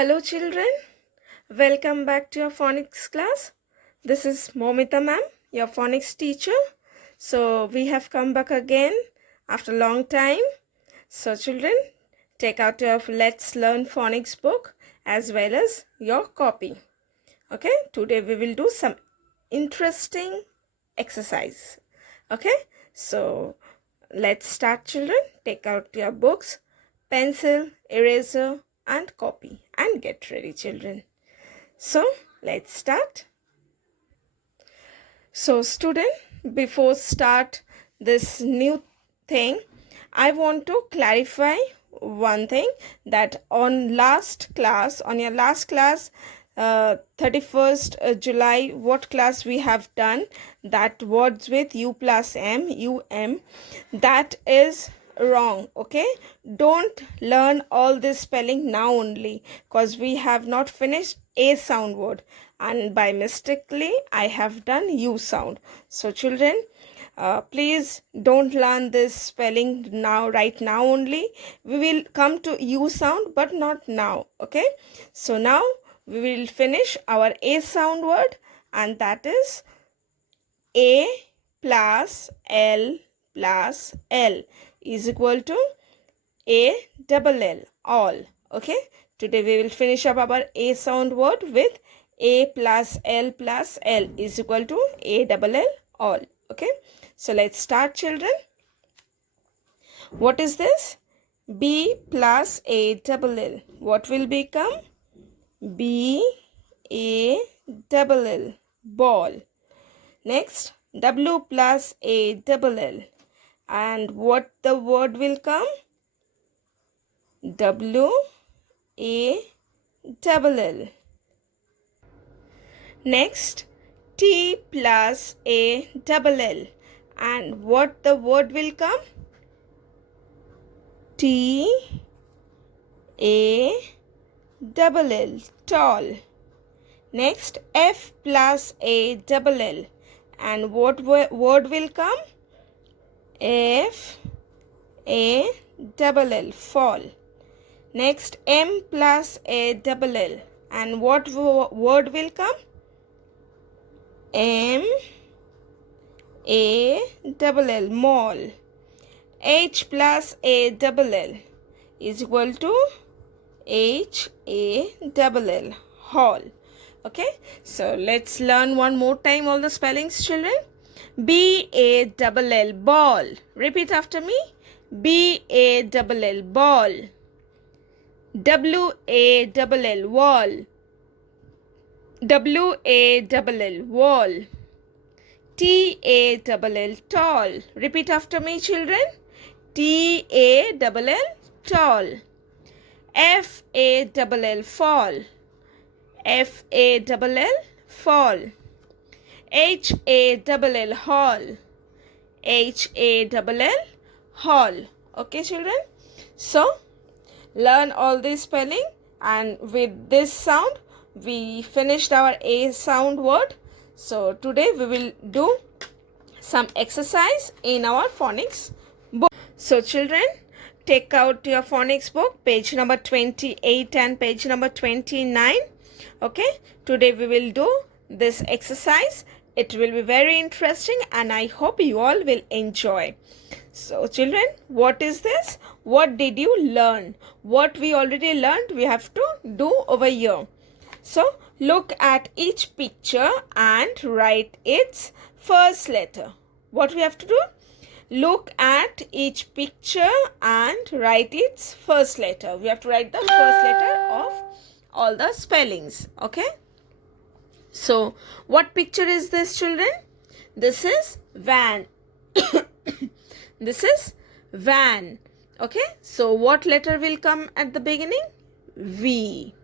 Hello children, welcome back to your phonics class. This is Momita ma'am, your phonics teacher. So we have come back again after a long time. So children, take out your Let's Learn Phonics book as well as your copy. Okay, today we will do some interesting exercise. Okay, so let's start children. Take out your books, pencil, eraser and copy and get ready children. So let's start. So student, before start this new thing, I want to clarify one thing, that on your last class, 31st July, what class we have done, that words with u plus m, that is wrong. Okay, don't learn all this spelling now only, because we have not finished a sound word and by mistakenly I have done u sound. So children, please don't learn this spelling now, right now only. We will come to u sound but not now. Okay, so now we will finish our a sound word, and that is a plus L plus L is equal to a double L, all. Okay, today we will finish up our a sound word with a plus L is equal to a double L, all. Okay, so let's start children. What is this? B plus a double L. What will become? B a double L, ball. Next, W plus a double L. And what the word will come? W a double L. Next, T plus a double L. And what the word will come? T a double L, tall. Next, F plus a double L. And what word will come? F a double L, fall. Next, M plus a double L. And what word will come? M a double L, mall. H plus a double L is equal to H a double L, hall. Okay, so let's learn one more time all the spellings children. B a double L, ball. Repeat after me. B a double L, ball. W a double L, wall. W a double L, wall. T a double L, tall. Repeat after me children. T a double L, tall. F a double L, fall. F a double L, fall. H a double L, hall. H a double L, hall. Okay children, so learn all this spelling, and with this sound we finished our a sound word. So today we will do some exercise in our phonics book. So children, take out your phonics book, page number 28 and page number 29. Okay, today we will do this exercise. It will be very interesting and I hope you all will enjoy. So children, what is this? What did you learn? What we already learned, we have to do over here. So look at each picture and write its first letter. What we have to do? Look at each picture and write its first letter. We have to write the first letter of all the spellings. Okay, so what picture is this children? This is van. This is van. Okay, so what letter will come at the beginning? V.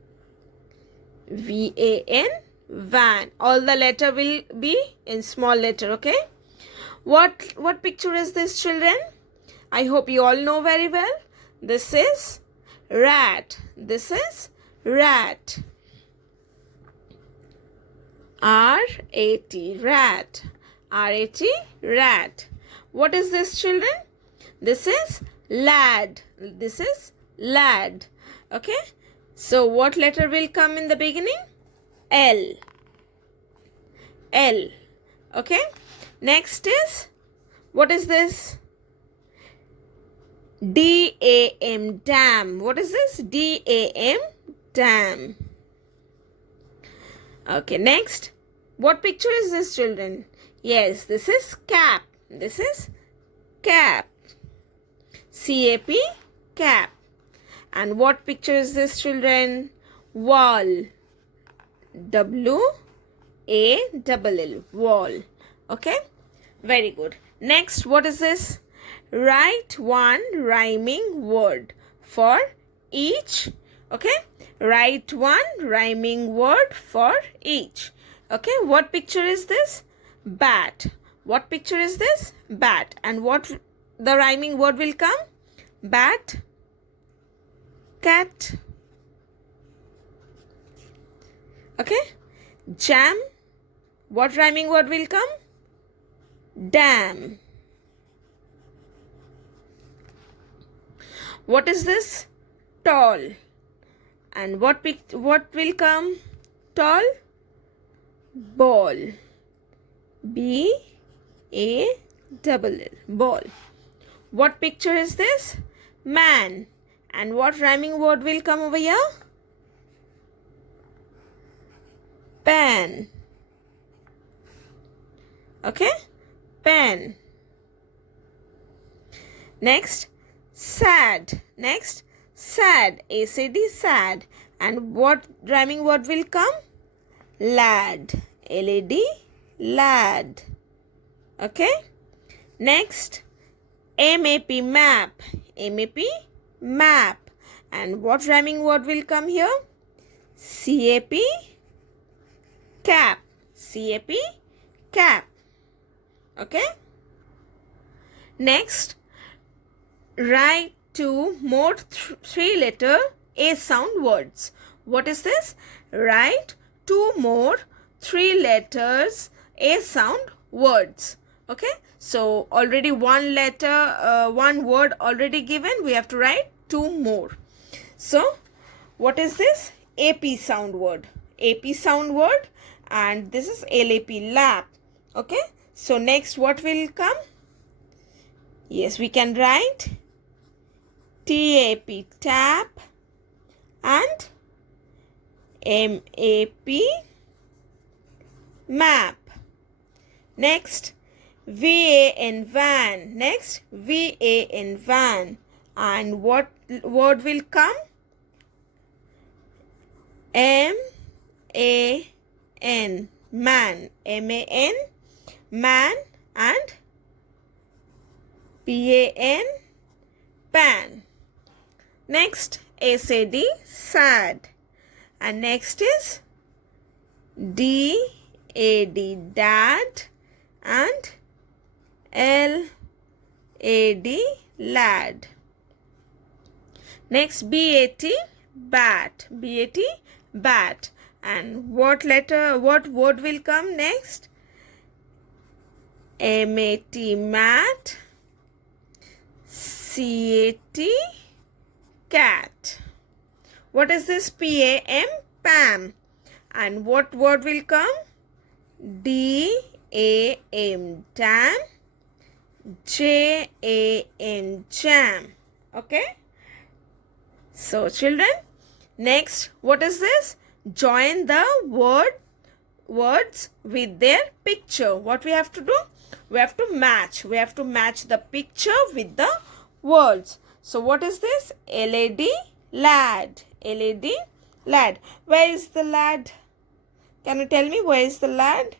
V-A-N, van. All the letter will be in small letter. Okay, what picture is this children? I hope you all know very well. This is rat. This is rat. R-A-T, rat. R-A-T, rat. What is this children? This is lad. This is lad. Okay, So what letter will come in the beginning? L. L. Okay. Next is, what is this? D-A-M, dam. What is this? D-A-M, dam. Okay, next. What picture is this, children? Yes, this is cap. This is cap. C-A-P, cap. And what picture is this, children? Wall. W-A-L-L, wall. Okay, very good. Next, what is this? Write one rhyming word for each. Okay, write one rhyming word for each. Okay, what picture is this? Bat. What picture is this? Bat. And what the rhyming word will come? Bat, cat. Okay, jam. What rhyming word will come? Dam. What is this? Tall. And what will come? Tall. Ball. B-A-L-L, ball. What picture is this? Man. And what rhyming word will come over here? Pan. Okay, pen. Next, sad. Next, sad. A-C-D, sad. And what rhyming word will come? Lad. L-A-D, lad. Okay. Next, M-A-P, map. M-A-P, map. And what rhyming word will come here? C-A-P, cap. C-A-P, cap. Okay. Next, write two more three-letter A sound words. What is this? Write two more three letters A sound words. Okay. So already one letter, one word already given. We have to write two more. So what is this? AP sound word. AP sound word. And this is LAP, lap. Okay. So next what will come? Yes, we can write TAP, tap, and MAP, map. Next, VAN, van. Next, VAN, van. And what word will come? MAN, man. MAN, man, and PAN, pan. Next, SAD, sad. And next is DAD, dad, and LAD, lad. Next, BAT, bat. BAT, bat. And what word will come next? MAT, mat. CAT, cat. What is this? PAM, pam. And what word will come? DAM, dam. JAM, jam. Okay. So children, next, what is this? Join the words with their picture. What we have to do? We have to match. We have to match the picture with the words. So what is this? LAD, lad. LAD, lad. Where is the lad? Can you tell me where is the lad?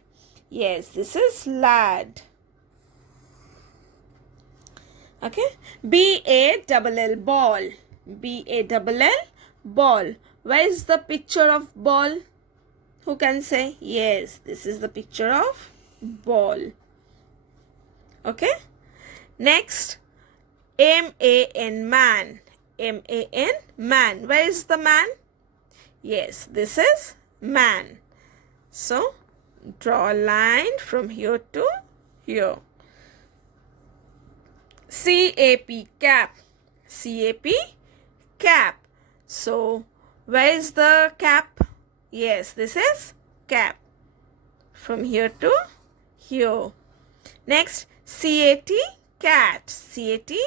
Yes, this is lad. Okay. BALL, ball. BALL, ball. Where is the picture of ball? Who can say? Yes, this is the picture of ball. Okay. Next, MAN, man. MAN, man. Where is the man? Yes, this is man. So, draw a line from here to here. CAP, cap. CAP, cap. So, Where is the cap? Yes, this is cap. From here to here. Next, C-A-T, cat. C-A-T,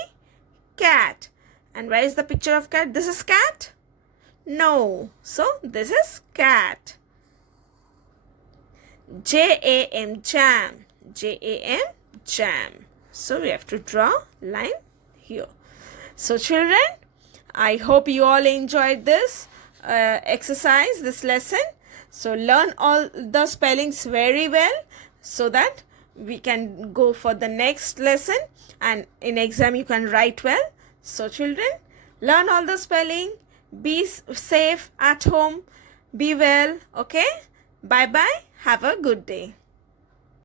cat. And where is the picture of cat? This is cat? No. So, this is cat. J-A-M, jam. J-A-M, jam. So, we have to draw line here. So, children, I hope you all enjoyed this exercise, this lesson. So, learn all the spellings very well so that we can go for the next lesson, and in exam you can write well. So, children, learn all the spelling. Be safe at home. Be well. Okay? Bye-bye. Have a good day.